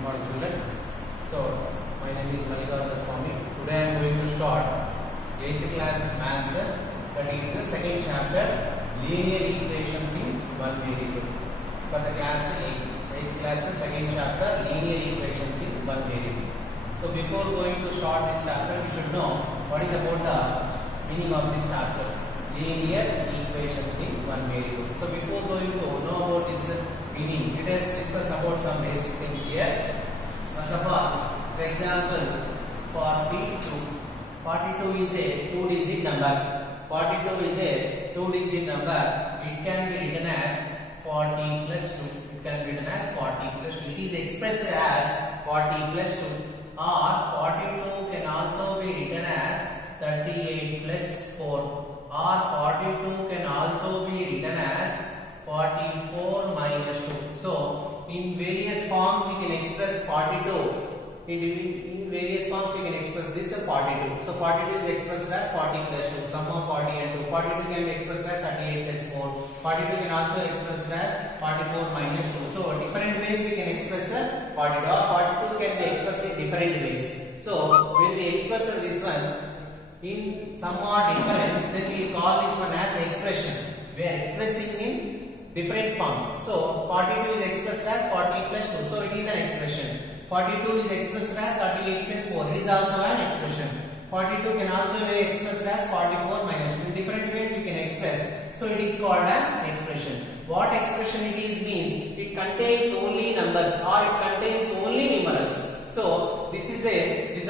Good morning, children. So, my name is Malikarjuna Swami. Today I am going to start 8th class maths. That is the second chapter, linear equations in one variable. For the class 8th class second chapter, linear equations in one variable. So, before going to start this chapter, we should know what is about the meaning of this chapter, linear equations in one variable. So, before going to know about this meaning, let us discuss about some basic things here. First of all, for example, 42. 42 is a two-digit number. 42 is a two-digit number. It can be written as 40 plus 2. It can be written as 40 plus 2. It is expressed as 40 plus 2. Or 42 can also be written as 38 plus 4. Or 42 can also be written as 44 minus 2. So, in various forms we can express 42. In various forms we can express this as 42. So, 42 is expressed as 40 plus 2. Sum of 40 and 2. 42 can be expressed as 38 plus 4. 42 can also expressed as 44 minus 2. So, different ways we can express 42. Or 42 can be expressed in different ways. So, when we express this one in sum or difference, then we call this one as expression. We are expressing in different forms. So, 42 is expressed as 40 plus 2. So, it is an expression. 42 is expressed as 38 plus 4. It is also an expression. 42 can also be expressed as 44 minus 2. In different ways we can express. So, it is called an expression. What expression it is means? It contains only numbers or it contains only numerals. So, these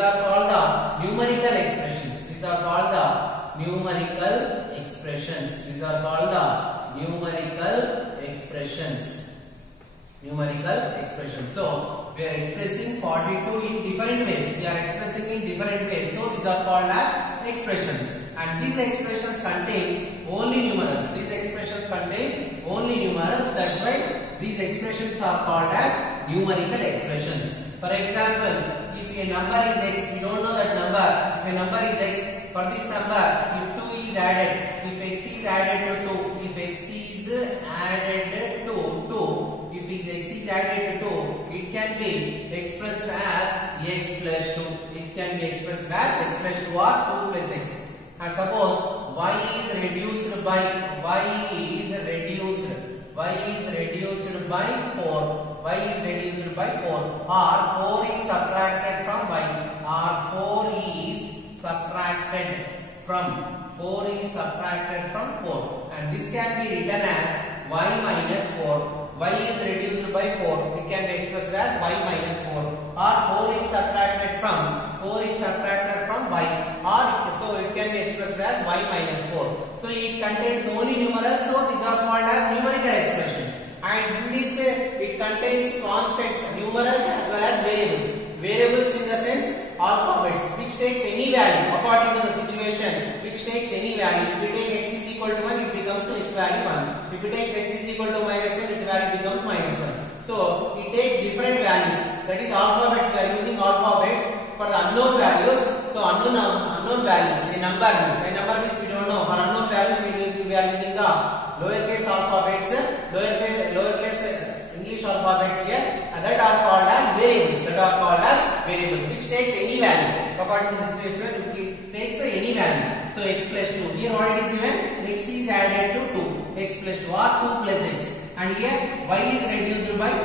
are called the numerical expressions. These are called the numerical expressions. These are called the numerical expressions. Numerical expressions. So, we are expressing 42 in different ways. We are expressing in different ways. So, these are called as expressions. And these expressions contains only numerals. These expressions contain only numerals. That's why these expressions are called as numerical expressions. For example, if a number is x, we don't know that number. If a number is x, for this number, if 2 is added, if x is added to 2, if x is added to 2, if x is added to 2, it can be expressed as x plus 2. It can be expressed as x plus 2 or 2 plus x. And suppose y is reduced by 4. Y is reduced by 4 or 4 is subtracted from y or 4 is subtracted from 4 and this can be written as y minus 4. Y is reduced by 4. It can be expressed as y minus 4 or 4 is subtracted from y or so it can be expressed as y minus 4. So it contains only numerals, so these are called as numerical expressions. And in this it contains constants, numerals as well as variables. Variables in the sense alphabets which takes any value according to the situation, which takes any value. If we take x is equal to 1, it becomes its value 1. If we take x is equal to minus 1, its value becomes minus 1. So it takes different values. That is alphabets. We are using alphabets for the unknown values. So unknown values. A number means we don't know. For unknown values we are using the lowercase alphabets, lowercase English alphabets here, and that are called as variables. Which takes any value according to the situation. It takes any value. So x plus 2. Here what it is given? X is added to 2. X plus 2 or 2 plus x. And here y is reduced by 4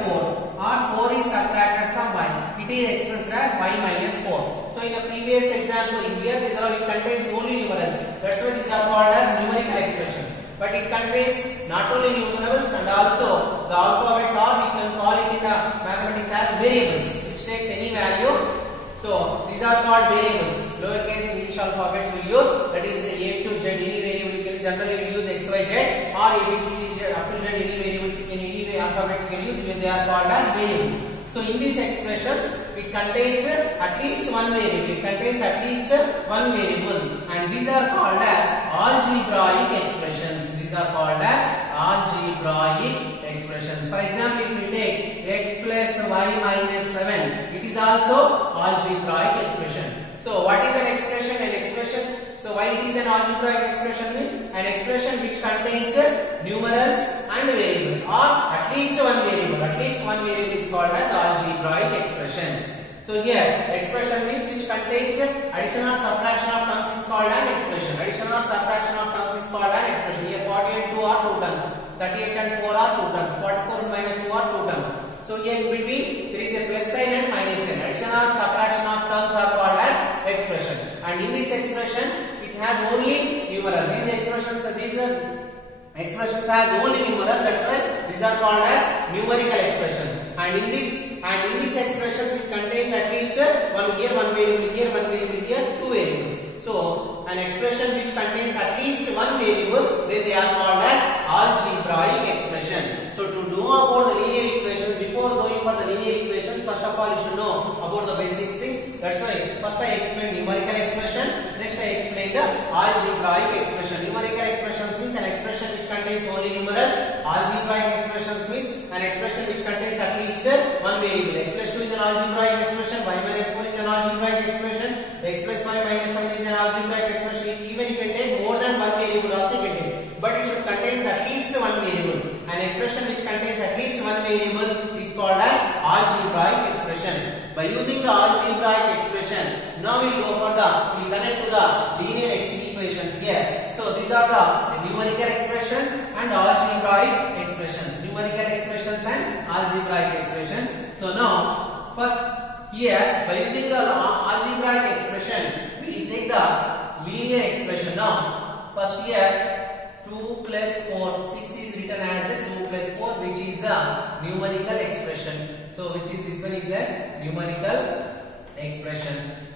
or 4 is subtracted from y. It is expressed as y minus 4. So in the previous example here it contains only numerals. That's why these are called as numerical expressions. But it contains not only numerals and also the alphabets, or we can call it in the mathematics as variables, which takes any value. So these are called variables. Lowercase English alphabets we use, that is A to Z, any variable we can generally we use X, Y, Z, or A, B, C, D, up to Z, any variables you can, any alphabets you can use, they are called as variables. So in these expressions, it contains at least one variable. And these are called as algebraic expressions. For example, if we take x plus y minus 7, it is also algebraic expression. So what is an expression? So why it is an algebraic expression means an expression which contains numerals and variables, or at least one variable. At least one variable is called as algebra. algebraic expression. So here expression means which contains addition or subtraction of terms is called an expression. Addition or subtraction of terms is called an expression. Here 48 2 are 2 terms, 38 and 4 are 2 terms, 44 minus 2 are 2 terms. So here in between there is a plus sign and minus sign. Addition or subtraction of terms are called as expression. And in this expression it has only numeral. These expressions has only numeral. That's why these are called as numerical expressions. And in this expressions it contains at least one variable here, one variable here, two variables. So an expression which contains at least one variable, then they are called as algebraic expression. So to know about the linear equations, before going for the linear equations, first of all you should know about the basic things. That's why first I explain numerical expression, next I explain the algebraic expression. Numerical expressions means an expression which contains only numerals. Algebraic expressions means an expression which contains at least one variable. X plus 2 is an algebraic expression, y minus 4 is an algebraic expression, x plus y minus 7 is an algebraic expression. Even you can take more than one variable also you can take, but it should contain at least one variable. An expression which contains at least one variable is called as algebraic expression. By using the algebraic expression, now we will connect to the linear equations here. So these are the numerical expressions and algebraic expressions. Numerical expressions and algebraic expressions. So now first here by using the algebraic expression we will take the linear expression. Now first here 2 plus 4, 6 is written as 2 plus 4, which is the numerical expression. So which is this one is a numerical expression.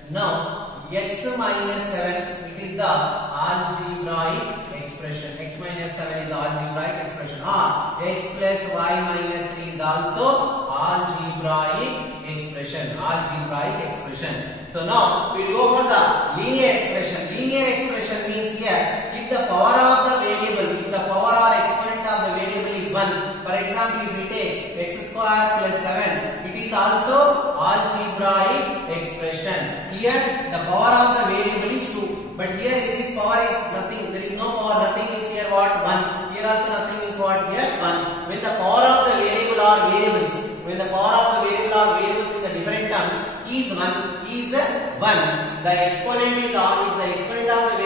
Now x minus 7, it is the algebraic expression. X minus 7 is the algebraic expression. X plus y minus 3 is also algebraic expression. Algebraic expression. So now we will go for the linear expression. Linear expression means here if the power of the variable, if the power or exponent of the variable is 1. For example, if we take x square plus 7, it is also algebraic expression. Here the power of the variable is 2, but here in this power is nothing. There is no power. Nothing is here what 1. Here also nothing is what here 1. When the power of the variable or variables, when the power of the variable or variables in the different terms is 1, the exponent is if the exponent of the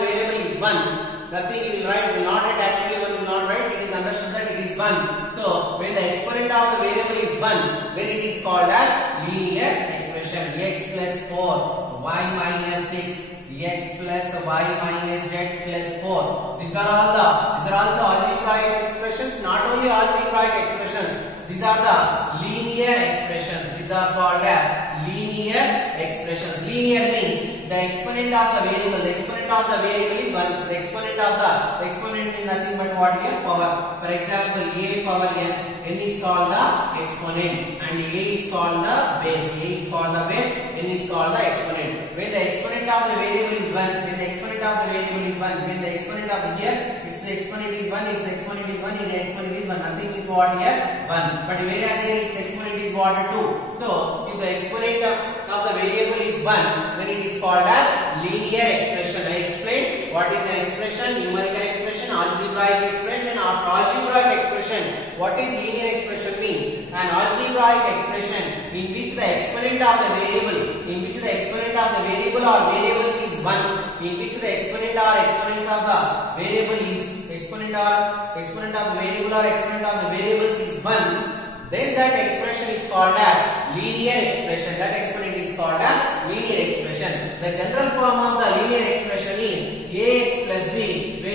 variable is 1, nothing you will write, will not write, actually one will not write, it is understood that it is 1. So when the exponent of the variable is 1, then it is called as linear expression. X plus 4, y minus 6, x plus y minus z plus 4. These are also algebraic expressions. Not only algebraic expressions, these are the linear expressions. These are called as linear expressions. Linear means the exponent of the variable. The exponent of the variable is 1. The exponent is nothing but what here? Power. For example, a power n is called the exponent, and a is called the base. A is called the base, n is called the exponent. When the exponent of the variable is 1, when the exponent of the variable is 1, when the exponent of the here, its exponent is 1, its exponent is 1, its exponent is 1. Nothing is what here? 1. But whereas here its exponent is what? 2. So if the exponent of the variable is 1, then it is called as linear expression. I explained what is an expression, numerical expression, algebraic expression. After algebraic expression, what is linear expression mean? An algebraic expression in which the exponent of the variable, or variables is 1, in which the exponent or exponents of the variable is exponent of the variables is 1, then that expression is called as linear expression. That exponent is called as linear expression. The general form of the linear expression is ax plus b, where a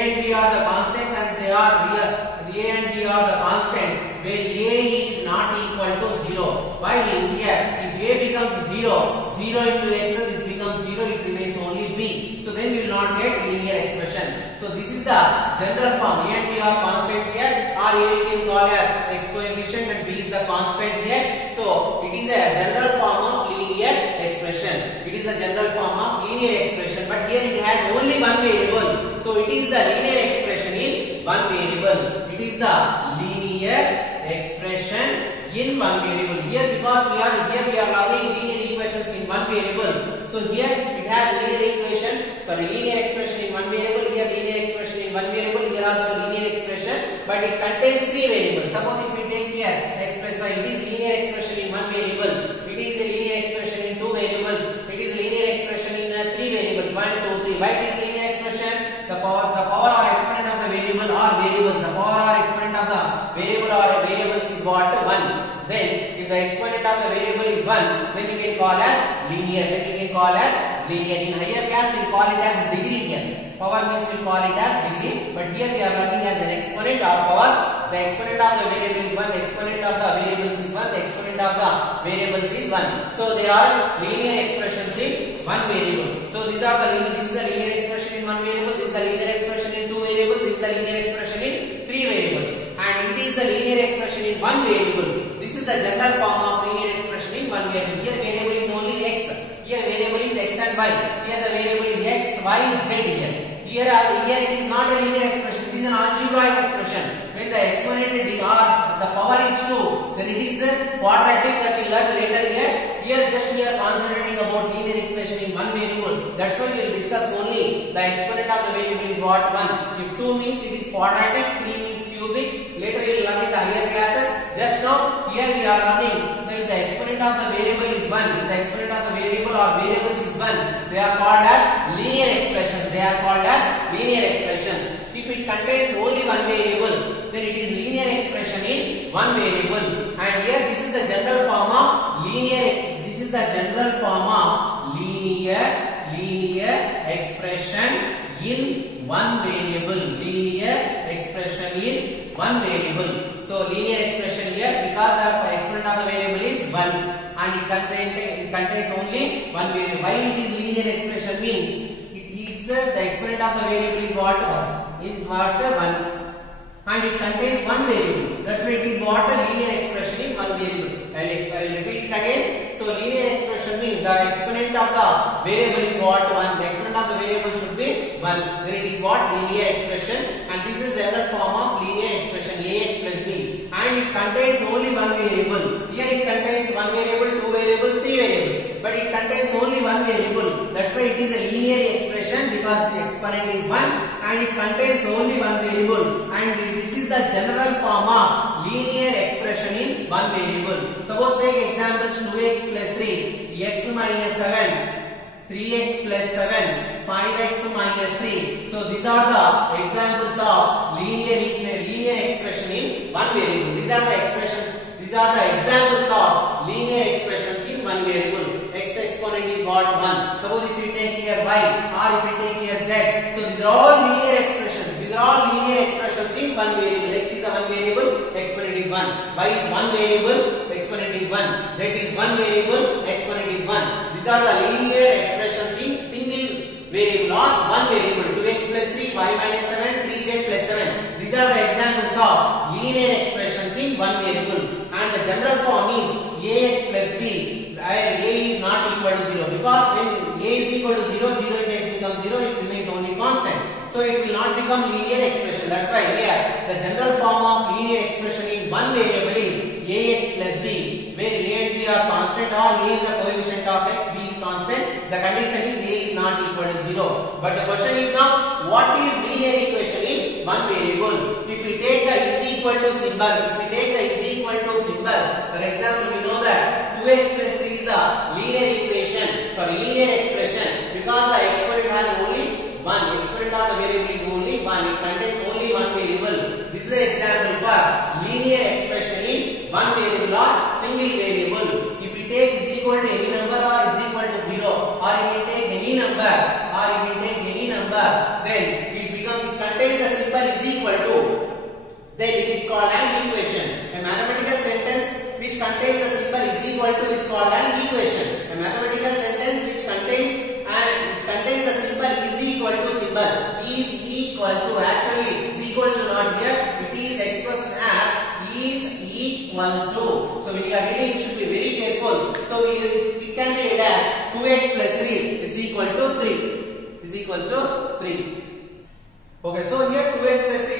and b are the constants and they are real. A and b are the constant, where a is not equal to 0. Why means here, if a becomes 0, 0 into x, this becomes 0, it remains only b. So then we will not get linear expression. So this is the general form. A and b are constants here, or a we can call as x coefficient and b is the constant here. So it is a general form of linear expression. It is a general form of linear expression, but here it has only one variable. So it is the linear expression in one variable. It is the linear expression in one variable. Here because we are learning linear equations in one variable. So here it has linear expression in one variable. Here linear expression in one variable. Here also linear expression, but it contains three variables. Suppose if we take here x plus y, it is linear is what? 1. Then if the exponent of the variable is 1, then we can call as linear. In higher class we call it as degree here. Power means we call it as degree, but here we are learning as an exponent or power. The exponent of the variable is 1, the exponent of the variables is 1, the exponent of the variables is 1. So they are linear expressions in one variable. So these are this is the linear expression in one variable, this is the linear expression in two variables, this is the linear expression in three variables, and it is the linear expression in one variable. This is the general form of linear expression in one variable. Here variable is only x. Here variable is x and y. Here the variable is x, y, z here. Here it is not a linear expression, it is an algebraic expression. When the exponent or the power is 2, then it is a quadratic that we learn later here. Here just we are concentrating about linear equation in one variable. That's why we will discuss only the exponent of the variable is what? 1. If 2 means it is quadratic, 3 means cubic. Later we will learn in the higher classes. Just now here we are learning that the exponent of the variable is 1. If the exponent of the variable or variables is 1, they are called as linear expressions. If it contains only one variable, then it is linear expression in one variable. And here this is the general form of linear. This is the general form of linear expression in one variable. So linear expression here, because the exponent of the variable is 1 and it contains only one variable. Why it is linear expression means the exponent of the variable is what? 1 and it contains one variable. That's why it is what? A linear expression in one variable. I will repeat it again. So linear expression means the exponent of the variable is what? 1. The exponent of the variable should be 1. Then it is what? Linear expression, and this is another form of linear expression, ax plus b, and it contains only one variable. Here it contains one variable, two variables, three variables, but it contains only one variable. That's why it is a linear expression, because the exponent is 1 and it contains only one variable, and this is the general form of linear expression in one variable. Suppose take examples 2x plus 3, x minus 7, 3x plus 7, 5x minus 3. So these are the examples of linear expression in one variable. These are the examples of linear expressions in one variable. X exponent is what? 1. Suppose if we take here y, or if we take here z. So these are all linear expressions. In one variable. X is a one variable, exponent is 1. Y is one variable, exponent is 1. Z is one variable, exponent is 1. These are the linear expressions in single variable or one variable. 2x plus 3, y minus 7, 3z plus 7. These are the examples of linear expressions in one variable. And the general form is ax plus b, where a is not equal to 0. Because when a is equal to 0, 0 and x becomes 0, it remains only constant. So it will not become linear expression. That's why here the general form of linear expression in one variable is ax plus b, where a and b are constant, or a is the coefficient of x, b is constant. The condition is a is not equal to 0. But the question is now, what is linear equation in one variable? If we take the is equal to symbol, for example, we know that 2x plus 3 is a linear expression, because the exponent has only 1. Exponent of the variable is only 1. It contains only one variable. This is an example for linear expression in one variable or single variable. If we take is equal to any number, or is equal to 0, or if we take any number, then it contains the symbol is equal to, then it is called an equation. A mathematical sentence which contains the symbol is equal to is called an equation. A mathematical sentence which contains the symbol is equal to actually is equal to not here, it is expressed as is equal to. So when you are reading, you should be very careful. So it can be read as 2x plus 3 is equal to 3. Okay, so here 2x plus 3